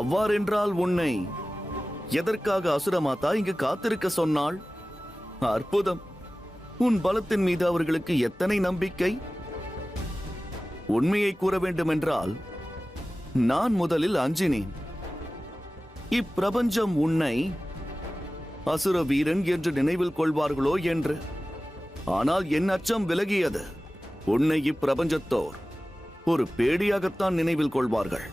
அவ்வாறென்றால் உன்னை எதற்காக அசுரமாதா இங்கு காத்திருக்க சொன்னாள்? அற்புதம்! உன் பலத்தின் மீது அவர்களுக்கு எத்தனை நம்பிக்கை! உண்மையை கூற வேண்டுமென்றால் நான் முதலில் அஞ்சினேன். இப்பிரபஞ்சம் உன்னை அசுர வீரன் என்று நினைவில் கொள்வார்களோ என்று. ஆனால் என் அச்சம் விலகியது. உன்னை இப்பிரபஞ்சத்தோர் ஒரு பேடியாகத்தான் நினைவில் கொள்வார்கள்.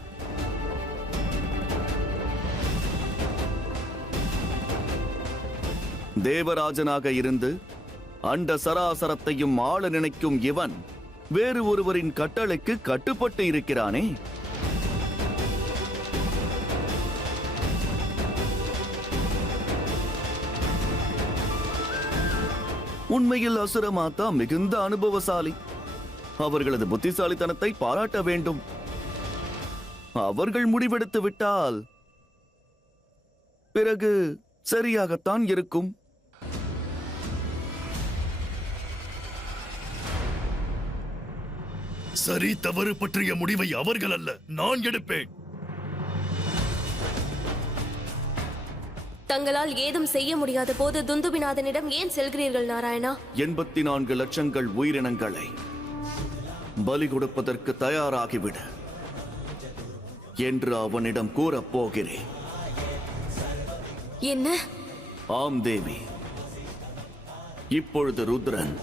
தேவராஜனாக இருந்து அண்ட சராசரத்தையும் ஆள நினைக்கும் இவன் வேறு ஒருவரின் கட்டளைக்கு கட்டுப்பட்டு இருக்கிறானே. உண்மையில் அசுரமாதா மிகுந்த அனுபவசாலி. அவர்களது புத்திசாலித்தனத்தை பாராட்ட வேண்டும். அவர்கள் முடிவெடுத்து விட்டால் பிறகு சரியாகத்தான் இருக்கும். சரி தவறு பற்றிய முடிவை அவர்கள் அல்ல, நான் எடுப்பேன். தங்களால் ஏதும் செய்ய முடியாத போது துந்துபிநாதனிடம் ஏன் செல்கிறீர்கள் நாராயணா? 84 லட்சங்கள் உயிரினங்களை பலி கொடுப்பதற்கு தயாராகிவிடு என்று அவனிடம் கூறப் போகிறேன். என்ன? ஆம் தேவி. இப்பொழுது ருத்ரன்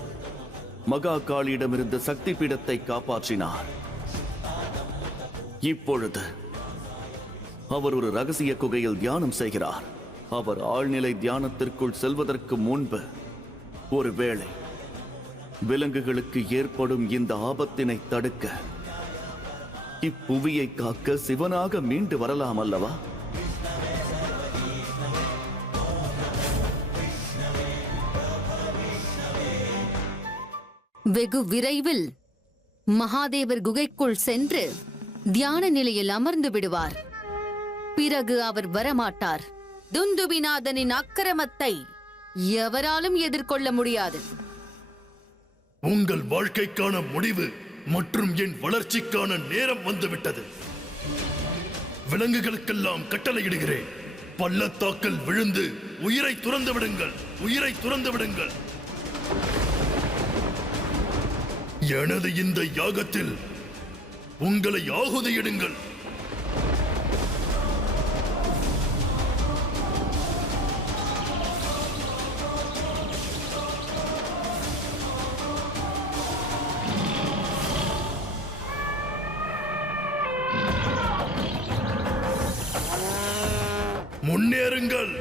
மகா காளியிடமிருந்து சக்தி பீடத்தை காப்பாற்றினார். இப்பொழுது அவர் ஒரு ரகசிய குகையில் தியானம் செய்கிறார். அவர் ஆழ்நிலை தியானத்திற்குள் செல்வதற்கு முன்பு ஒருவேளை விலங்குகளுக்கு ஏற்படும் இந்த ஆபத்தினை தடுக்க இப்புவியை காக்க சிவனாக மீண்டு வரலாம் அல்லவா? வெகு விரைவில் மகாதேவர் குகைக்குள் சென்று தியான நிலையில் அமர்ந்து விடுவார். பிறகு அவர் வரமாட்டார். துந்துபிநாதனின் அக்கிரமத்தை எவராலும் எதிர்கொள்ள முடியாது. உங்கள் வாழ்க்கைக்கான முடிவு மற்றும் என் வளர்ச்சிக்கான நேரம் வந்துவிட்டது. விலங்குகளுக்கெல்லாம் கட்டளையிடுகிறேன். பள்ளத்தாக்கில் விழுந்து உயிரை துறந்து விடுங்கள், உயிரை துறந்து விடுங்கள். எனது இந்த யாகத்தில் உங்களை ஆகுதியிடுங்கள். முன்னேறுங்கள்.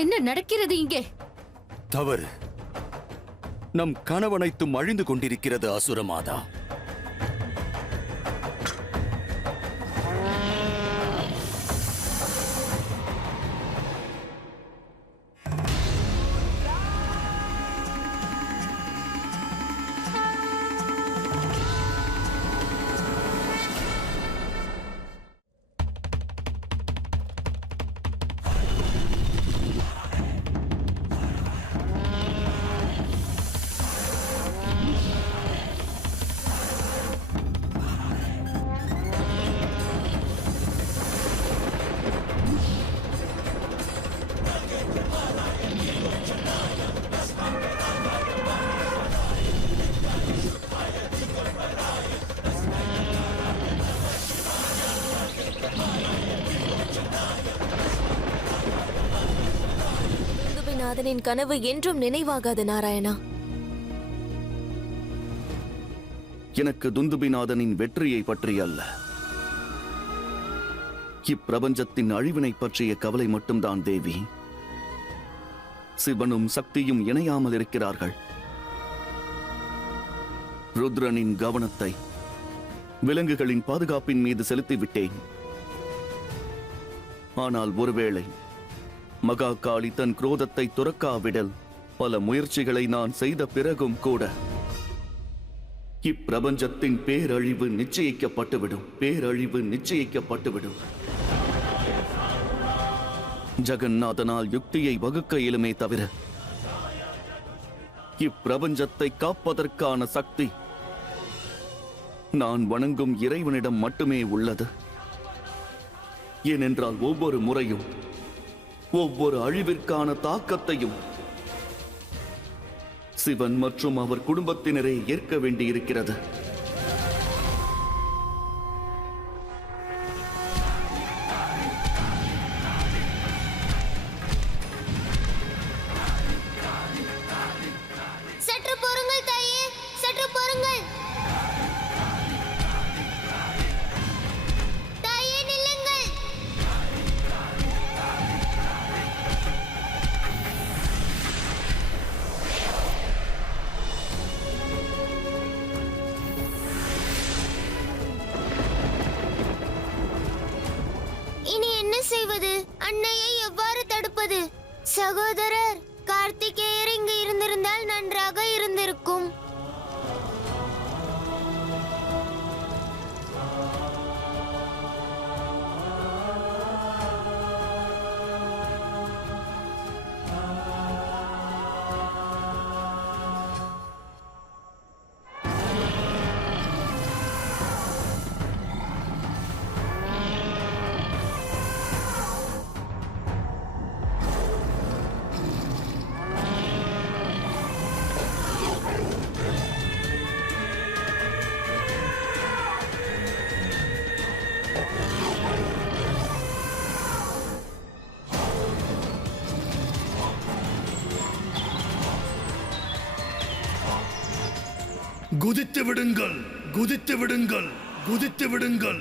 என்ன நடக்கிறது இங்கே? தவறு. நம் கணவனைத்தும் அழிந்து கொண்டிருக்கிறது அசுரமாதா. துந்துபிநாதனின் கனவு என்றும் நினைவாகாது நாராயணா. எனக்கு துந்துபிநாதனின் வெற்றியை பற்றி அல்ல, இப்பிரபஞ்சத்தின் அழிவினை பற்றிய கவலை மட்டும்தான் தேவி. சிவனும் சக்தியும் இணையாமல் இருக்கிறார்கள். ருத்ரனின் கவனத்தை விலங்குகளின் பாதுகாப்பின் மீது செலுத்திவிட்டேன். ஆனால் ஒருவேளை மகா காளி தன் குரோதத்தை துறக்காவிடல் பல முயற்சிகளை நான் செய்த பிறகும் கூட இப்பிரபஞ்சத்தின் பேரழிவு நிச்சயிக்கப்பட்டுவிடும். பேரழிவு நிச்சயிக்கப்பட்டுவிடும். ஜெகநாதனால் யுக்தியை வகுக்க இயலுமே தவிர இப்பிரபஞ்சத்தை காப்பதற்கான சக்தி நான் வணங்கும் இறைவனிடம் மட்டுமே உள்ளது. ஏனென்றால் ஒவ்வொரு முறையும் ஒவ்வொரு அழிவிற்கான தாக்கத்தையும் சிவன் மற்றும் அவர் குடும்பத்தினரே ஏற்க வேண்டியிருக்கிறது. சற்று பொறுங்கள் தாயே, சற்று பொறுங்கள். தாயே, நில்லுங்கள். இனி என்ன செய்வது? அன்னையை எவ்வாறு தடுப்பது? சகோதரர் கார்த்திகேயர் இங்கு இருந்திருந்தால் நன்றாக இருந்திருக்கும். குதித்து விடுங்கள், குதித்து விடுங்கள், குதித்து விடுங்கள்.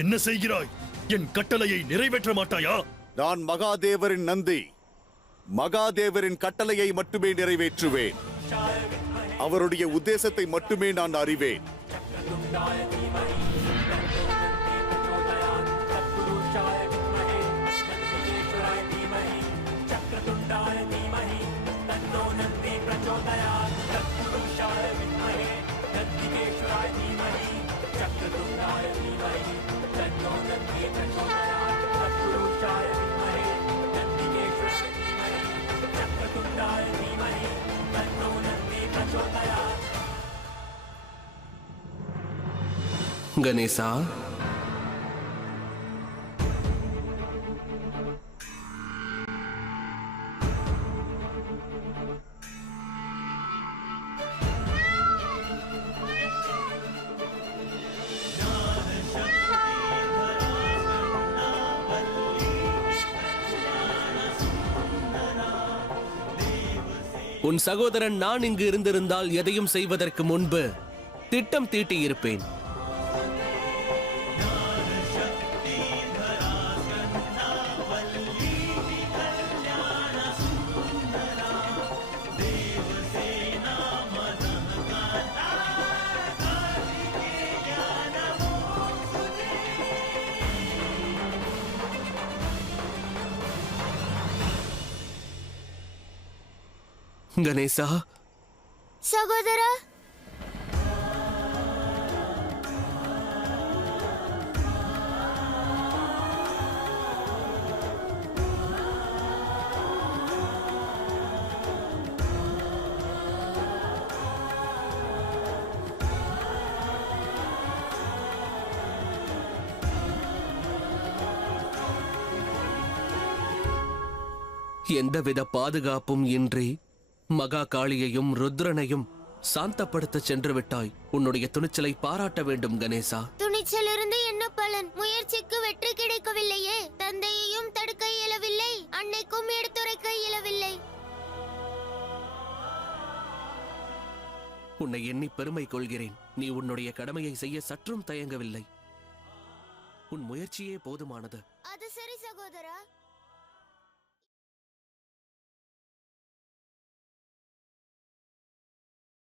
என்ன செய்கிறாய்? என் கட்டளையை நிறைவேற்ற மாட்டாயா? நான் மகாதேவரின் நந்தி. மகாதேவரின் கட்டளையை மட்டுமே நிறைவேற்றுவேன். அவருடைய உத்தேசத்தை மட்டுமே நான் அறிவேன். கணேசா, உன் சகோதரன் நான் இங்கு இருந்திருந்தால் எதையும் செய்வதற்கு முன்பு திட்டம் தீட்டியிருப்பேன். கணேசா, சகோதரா, எந்தவித பாதுகாப்பும் இன்றி மகா காளியையும் ருத்ரனையும் சாந்தப்படுத்த சென்று விட்டாய். உன்னுடைய துணிச்சலை பாராட்ட வேண்டும் கணேசா. துணிச்சல் இருந்து என்ன பலன்? முயற்சிக்கு வெற்றி கிடைக்கவில்லையே. தந்தையையும் தடுக்க இயலவில்லை, அன்னைக்கும் எடுத்துரைக்க இயலவில்லை. உன்னை எண்ணி பெருமை கொள்கிறேன். நீ உன்னுடைய கடமையை செய்ய சற்றும் தயங்கவில்லை. உன் முயற்சியே போதுமானது. அது சரி சகோதரா.